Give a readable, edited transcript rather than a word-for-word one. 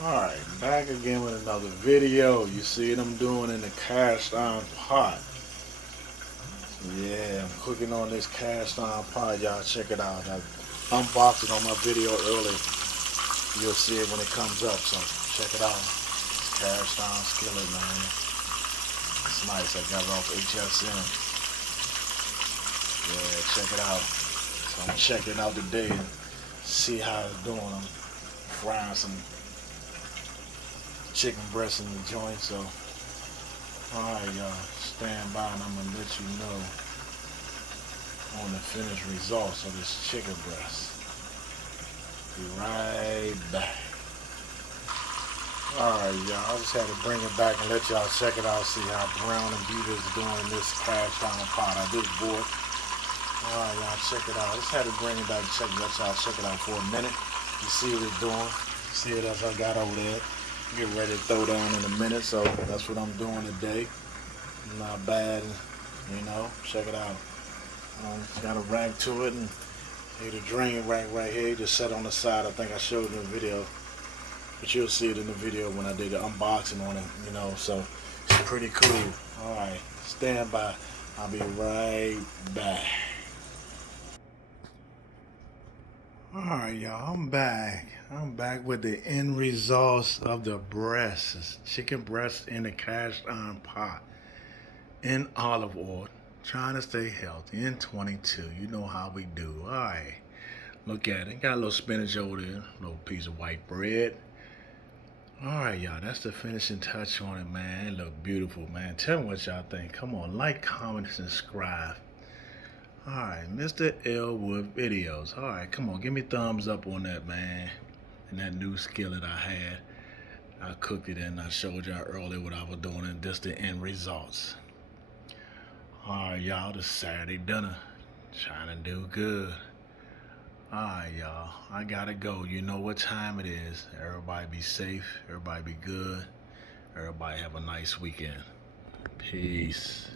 Alright, back again with another video. You see what I'm doing in the cast iron pot. Yeah, I'm cooking on this cast iron pot. Y'all check it out. I unboxed it on my video earlier. You'll see it when it comes up, so check it out. It's cast iron skillet, man. It's nice. I got it off HSN. Yeah, check it out. So I'm checking it out today and see how it's doing. I'm frying some chicken breast in the joint, so alright y'all, stand by and I'm gonna let you know on the finished results of this chicken breast. Be right back. Alright y'all, I just had to bring it back and let y'all check it out, see how brown and beautiful it's doing in this cast iron pot. I just bought. Alright y'all, check it out. I just had to bring it back and let y'all check it out for a minute. You see what it's doing. See it as I got over there. Get ready to throw down in a minute, so that's what I'm doing today. Not bad, you know. Check it out. Got a rack to it, and here's the drain rack right here. Just set on the side. I think I showed it in the video, but you'll see it in the video when I did the unboxing on it. You know, so it's pretty cool. All right, stand by. I'll be right back. Alright y'all, I'm back. I'm back with the end results of the breast. It's chicken breast in the cast iron pot in olive oil. Trying to stay healthy in 22. You know how we do. Alright, look at it. Got a little spinach over there. A little piece of white bread. Alright y'all, that's the finishing touch on it, man. It look beautiful, man. Tell me what y'all think. Come on, like, comment, and subscribe. Alright, Mr. Elwood Videos. Alright, come on, give me thumbs up on that, man. And that new skillet I had. I cooked it and I showed y'all earlier what I was doing, and just the end results. Alright, y'all, this Saturday dinner. Trying to do good. Alright, y'all, I gotta go. You know what time it is. Everybody be safe. Everybody be good. Everybody have a nice weekend. Peace.